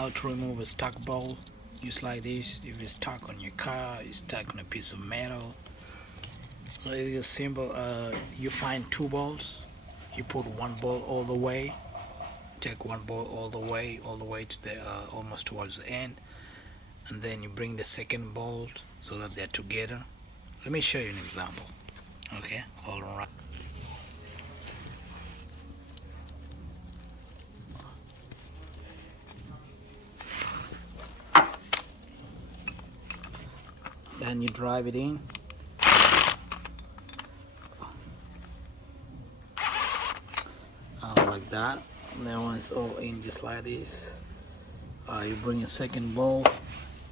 how to remove a stuck bolt. Just like this. If it's stuck on your car, it's stuck on a piece of metal. So it's just simple. You find two bolts. You put one bolt all the way. Take one bolt all the way to the almost towards the end, and then you bring the second bolt so that they're together. Let me show you an example. Okay, hold on. Then you drive it in. Like that. And then when it's all in just like this, you bring a second bolt.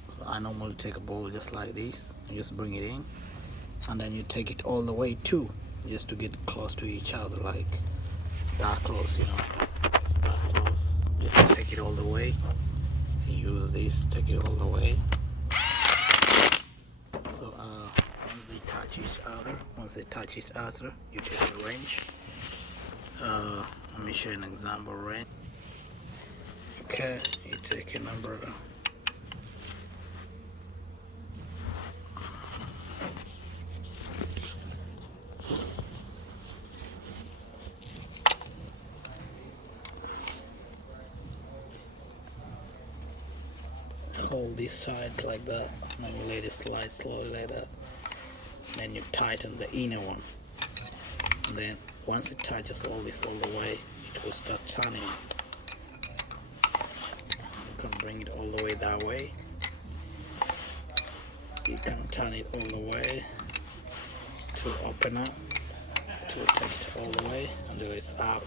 So I normally take a bolt just like this. You just bring it in, and then you take it all the way too, just to get close to each other, like that close, you know, that close. Just take it all the way. Use this, take it all the way. So once they touch each other, you take a wrench. Let me show you an example wrench. Okay, you take a number. Hold this side like that, and then you let it slide slowly like that. Then you tighten the inner one, and then once it touches all this all the way, it will start turning. You can bring it all the way that way. You can turn it all the way to open up, to take it all the way until it's up.